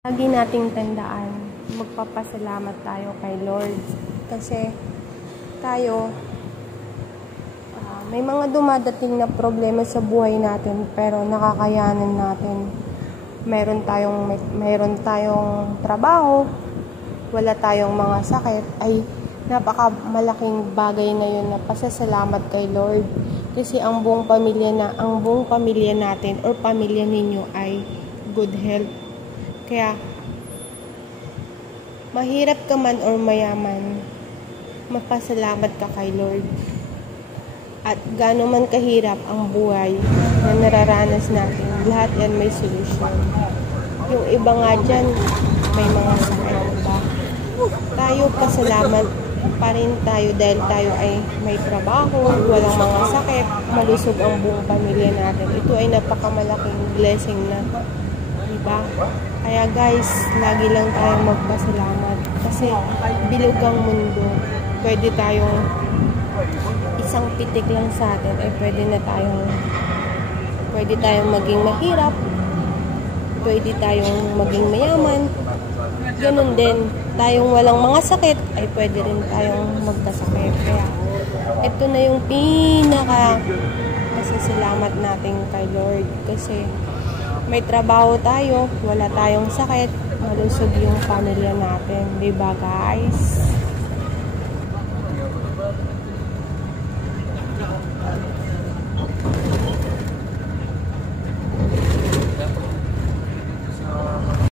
Lagi nating tandaan, magpapasalamat tayo kay Lord. Kasi tayo, may mga dumadating na problema sa buhay natin, pero nakakayanan natin. Mayroon tayong trabaho, wala tayong mga sakit, ay napakamalaking bagay na yun na pasasalamat kay Lord. Kasi ang buong pamilya natin or pamilya ninyo ay good health. Kaya, mahirap ka man or mayaman, mapasalamat ka kay Lord. At gaano man kahirap ang buhay na nararanas natin, lahat yan may solusyon. Yung iba nga dyan, may mga sakit ba? Tayo pasalamat pa rin tayo dahil tayo ay may trabaho, walang mga sakit, malusog ang buong pamilya natin. Ito ay napakamalaking blessing na. Diba? Kaya guys, lagi lang tayong magpasalamat kasi bilog ang mundo. Pwede tayong isang pitik lang sa atin ay pwede tayong maging mahirap, pwede tayong maging mayaman. Ganun din, tayong walang mga sakit ay pwede rin tayong magkasakit. Kaya ito na yung pinaka pasasalamat natin kay Lord kasi may trabaho tayo, wala tayong sakit, malusog yung pamilya natin. Diba guys?